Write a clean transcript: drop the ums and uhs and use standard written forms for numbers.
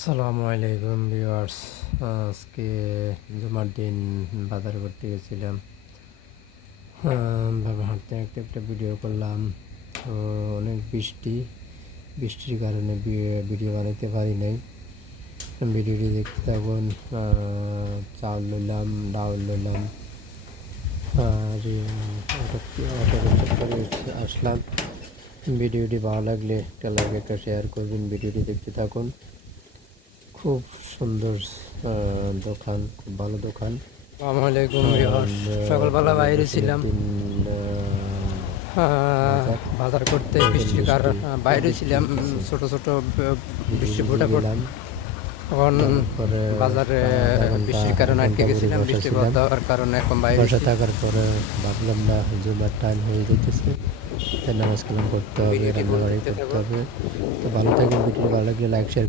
আসসালামু আলাইকুম ভিউয়ার্স। আজকে জুমার দিন বাজার করতে গেছিলাম। ভাবে হাঁটতে হাঁটতে একটা ভিডিও করলাম। তো অনেক বৃষ্টির কারণে ভিডিও বানাতে পারি নাই। ভিডিওটি দেখতে তখন চাউল নিলাম, ডাউল নিলাম, আর অটো করে আসলাম। ভিডিওটি ভালো লাগলে একটা লাইক একটা শেয়ার করবেন। ভিডিওটি দেখতে থাকুন। খুব সুন্দর দোকান, খুব ভালো দোকান। আসসালামু আলাইকুম ভিউয়ার্স, সকালবেলা বাইরে ছিলাম বাজার করতে। বৃষ্টির কারণে বাইরে ছিলাম, ছোট ছোট বৃষ্টি ফুটা পড়লাম। এখন বাজারে বৃষ্টির কারণে আটকে গেছিলাম, বৃষ্টি দেওয়ার কারণে এখন বাইরে বসে থাকার পরে ভাবলাম না জুমার টাইম হয়ে যেতেছে, তাই নামাজ কালাম করতে হবে, রান্নাবাড়ি করতে হবে। তো ভালো থাকবেন। ভিডিও ভালো লাগলে লাইক শেয়ার